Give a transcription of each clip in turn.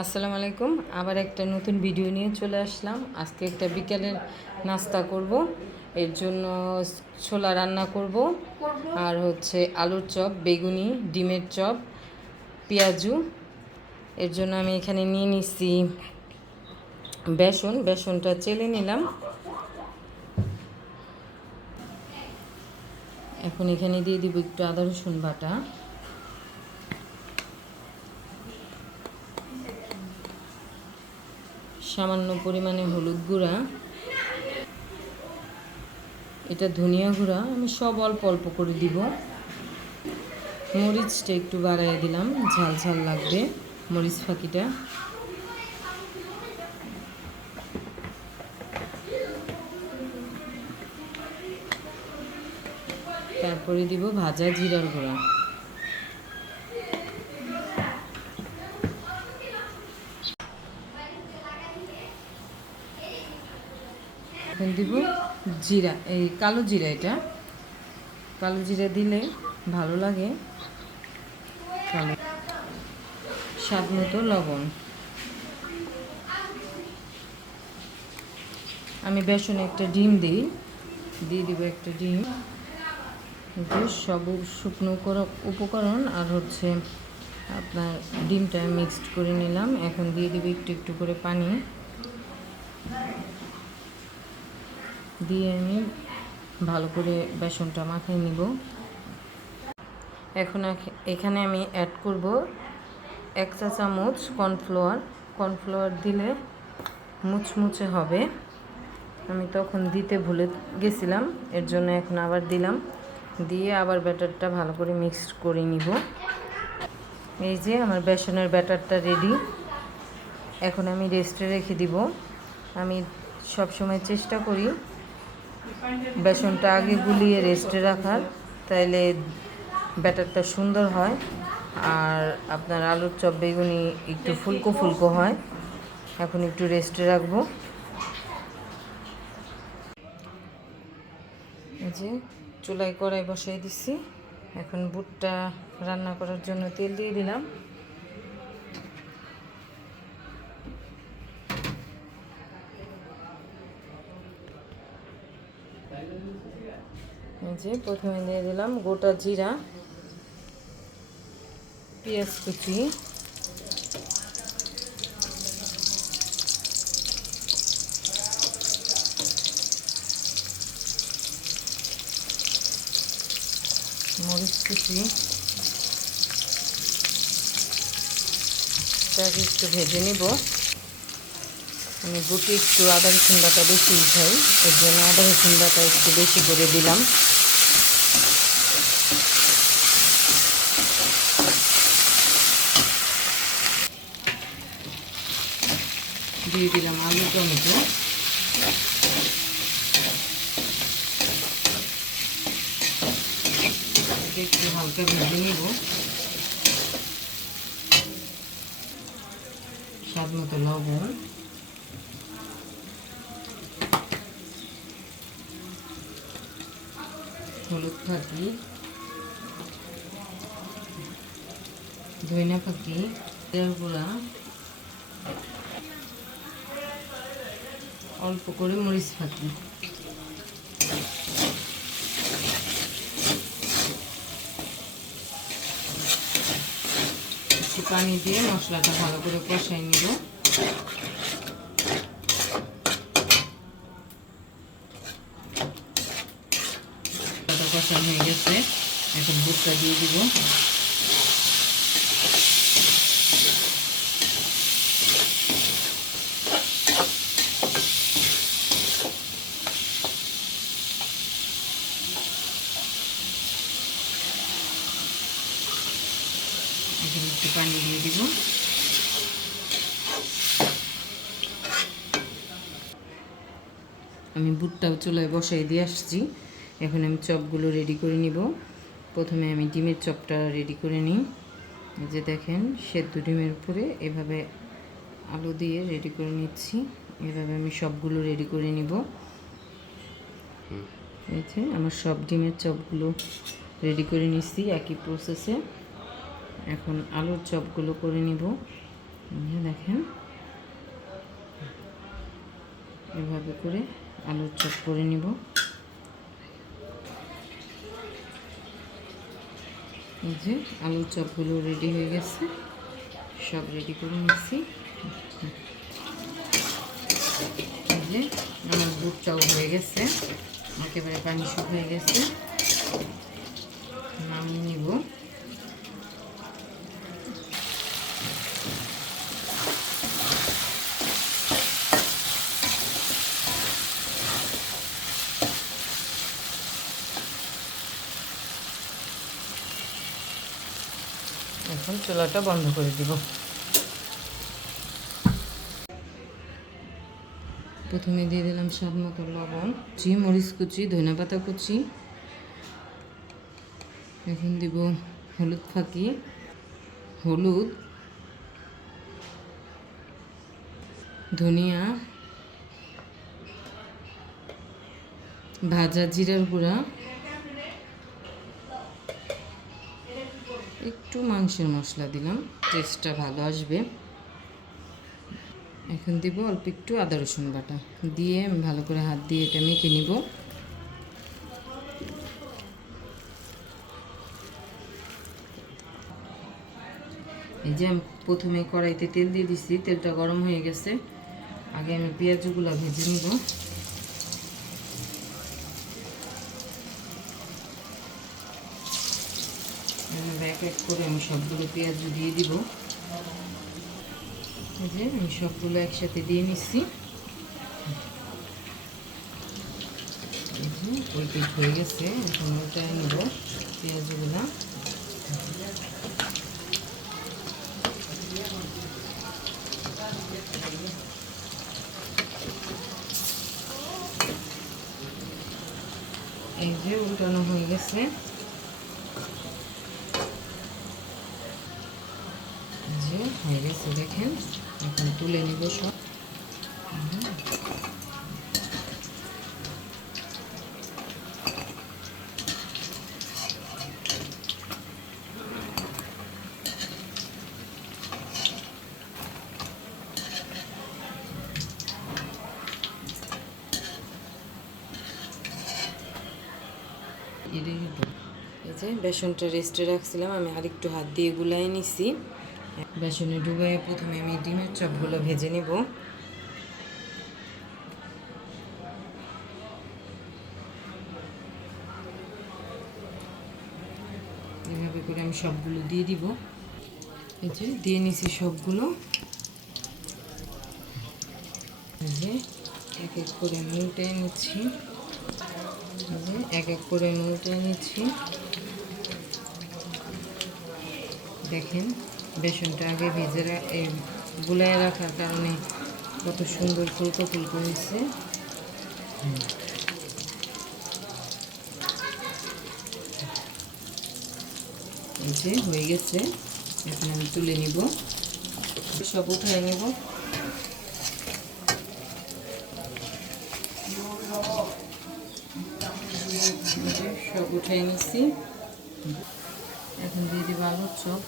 আসসালামু আলাইকুম। আবার একটা নতুন ভিডিও নিয়ে চলে আসলাম। আজকে একটা বিকেলের নাস্তা করব। এর জন্য ছোলা রান্না করব। আর হচ্ছে আলুর চপ, বেগুনি, ডিমের চপ, পেঁয়াজু। এর জন্য আমি এখানে নিয়ে নিচ্ছি বেসন। বেসনটা চেলে নিলাম। এখন এখানে দিয়ে দিব একটু আদা রসুন বাটা। সামান্য পরিমাণে হলুদ গুঁড়া। এটা ধনিয়া গুঁড়া। আমি সব অল্প অল্প করে দিব। মরিচটা একটু বাড়াই দিলাম। ঝাল ঝাল লাগবে মরিচ ফাঁকিটা। তারপরে দিব ভাজা জিরার গুঁড়া। এখন দিব জিরা, এই কালো জিরা এটা। কালো জিরা দিলে ভালো লাগে। স্বাদ মতো লবণ। আমি বেসনে একটা ডিম দিই। দিয়ে দিব একটা ডিম। সব শুকনো করা উপকরণ আর হচ্ছে আপনার ডিমটা মিক্সড করে নিলাম। এখন দিয়ে দিব একটু একটু করে পানি। দিয়ে আমি ভালো করে বেসনটা মাখিয়ে নিব। এখন এখানে আমি অ্যাড করব এক চা চামচ কর্নফ্লাওয়ার কর্নফ্লাওয়ার দিলে মুচমুচে হবে। আমি তখন দিতে ভুলে গেছিলাম, এর জন্য এখন আবার দিলাম। দিয়ে আবার ব্যাটারটা ভালো করে মিক্স করে নিব। এই যে আমার বেসনের ব্যাটারটা রেডি এখন আমি রেস্টে রেখে দিব। আমি সব সময় চেষ্টা করি বেসনটা আগে গুলিয়ে রেস্টে রাখার, তাইলে ব্যাটারটা সুন্দর হয়। আর আপনার আলুর চপ বেগুনি একটু ফুলকো ফুলকো হয়। এখন একটু রেস্টে রাখব। যে চুলায় কড়াই বসাই দিচ্ছি এখন বুটটা রান্না করার জন্য তেল দিয়ে দিলাম। যে প্রথমে দিয়ে দিলাম গোটা জিরা পেঁয়াজ কুচি মরিচ কুচি একটু ভেজে নিব। আমি বুটি একটু আদা রসুন বাটা বেশি খাই এর জন্য আদা রসুন বাটা একটু বেশি করে দিলাম। দিয়ে দিলাম আলু টমেটো। একটু হালকা ভেজে নিব। স্বাদ মতো লবণ। হলুদ ফাঁকি ধইনা তেল গুঁড়া, অল্প করে মরিচ ফাঁকি। একটু পানি দিয়ে মশলাটা ভালো করে কষাই নিব। মশলাটা হয়ে গেছে। এখন বুটটা দিয়ে দিব। পানি দিয়ে দিব। আমি বুটটাও চুলায় বসাই দিয়ে আসছি। এখন আমি চপগুলো রেডি করে নিব। প্রথমে আমি ডিমের চপটা রেডি করে নিই। যে দেখেন, সেদ্ধ ডিমের উপরে এভাবে আলু দিয়ে রেডি করে নিচ্ছি। এভাবে আমি সবগুলো রেডি করে নিব। এই আমার সব ডিমের চপগুলো রেডি করে নিচ্ছি একই প্রসেসে এখন আলুর চপগুলো করে নিব। দেখেন, এভাবে করে আলুর চপ করে নিব। এই যে আলুর চপগুলো রেডি হয়ে গেছে। সব রেডি করে নিচ্ছি। যে আমার বুটটাও হয়ে গেছে। একেবারে পানি শুকিয়ে গেছে। নামিয়ে নিব। এখন চুলাটা বন্ধ করে দিব। প্রথমে দিয়ে দিলাম স্বাদ মতো লবণ কুচি মরিচ কুচি ধনে পাতা কুচি। এখন দিব হলুদ ফাঁকি, হলুদ, ধনিয়া, ভাজা জিরার গুঁড়া একটু মাংসের মশলা দিলাম টেস্টটা ভালো আসবে। এখন দিব অল্প একটু আদা রসুন বাটা, দিয়ে আমি ভালো করে হাত দিয়ে এটা মেখে নিব। এই যে আমি প্রথমে কড়াইতে তেল দিয়ে দিচ্ছি তেলটা গরম হয়ে গেছে। আগে আমি পেঁয়াজগুলো ভেজে নিব এভাবে এক এক করে আমি সবগুলো পেঁয়াজ দিয়ে দিব। এই যে আমি সবগুলো একসাথে দিয়ে নিচ্ছি। যে হয়ে গেছে, এখন ওটা নেব পেঁয়াজগুলো। এই যে উল্টানো হয়ে গেছে যে হয়ে গেছে, দেখেন। এখন তুলে নিব সব। এই যে বেসনটা রেস্টে রাখছিলাম, আমি আরেকটু হাত দিয়ে গুলাই নিছি। বেসনে ডুবাই প্রথমে আমি ডিমের চপগুলো ভেজে নেব। এভাবে করে আমি সবগুলো দিয়ে দিব। এই যে দিয়ে নিছি সবগুলো। এক এক করে উল্টে নিচ্ছি। এক এক করে উল্টে নিচ্ছি। দেখেন বেসনটা আগে ভেজে গুলায় রাখার কারণে কত সুন্দর ফুলকো ফুলকো হয়েছে। যে হয়ে গেছে। এখন আমি তুলে নিব। সব উঠাই নেব। সব উঠাই নিছি। এখন দিয়ে দিব আলুর চপ।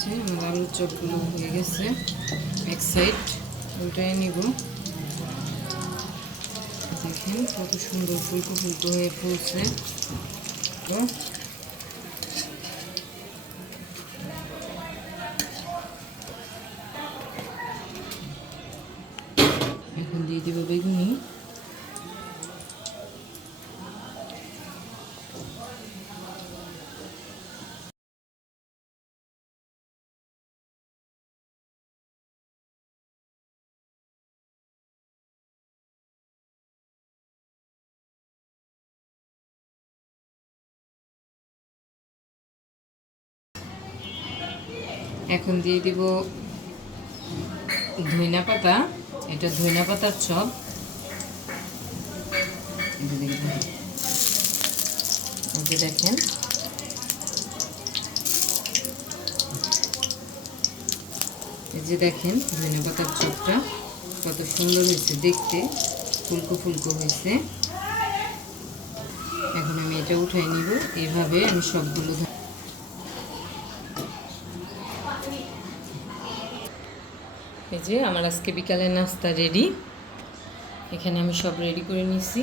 যে আমার আলুর চপগুলো হয়ে গেছে। এক সাইড ওইটাই নিব। দেখেন কত সুন্দর ফুলকো ফুলকো হয়ে ফুলছে। তো এখন দিয়ে দিব ধইনা পাতা। এটা ধইনা পাতার চপ। দেখেন। এই যে দেখেন ধইনা পাতার চপটা কত সুন্দর হয়েছে দেখতে। ফুলকো ফুলকো হয়েছে। এখন আমি এটা উঠাই নিব। এইভাবে আমি সবগুলো এই যে আমার আজকে বিকালে নাস্তা রেডি এখানে আমি সব রেডি করে নিছি।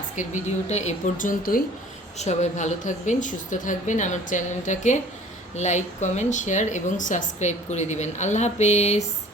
আজকের ভিডিওটা এ পর্যন্তই। সবাই ভালো থাকবেন, সুস্থ থাকবেন। আমার চ্যানেলটাকে লাইক কমেন্ট শেয়ার এবং সাবস্ক্রাইব করে দিবেন। আল্লাহ হাফেজ।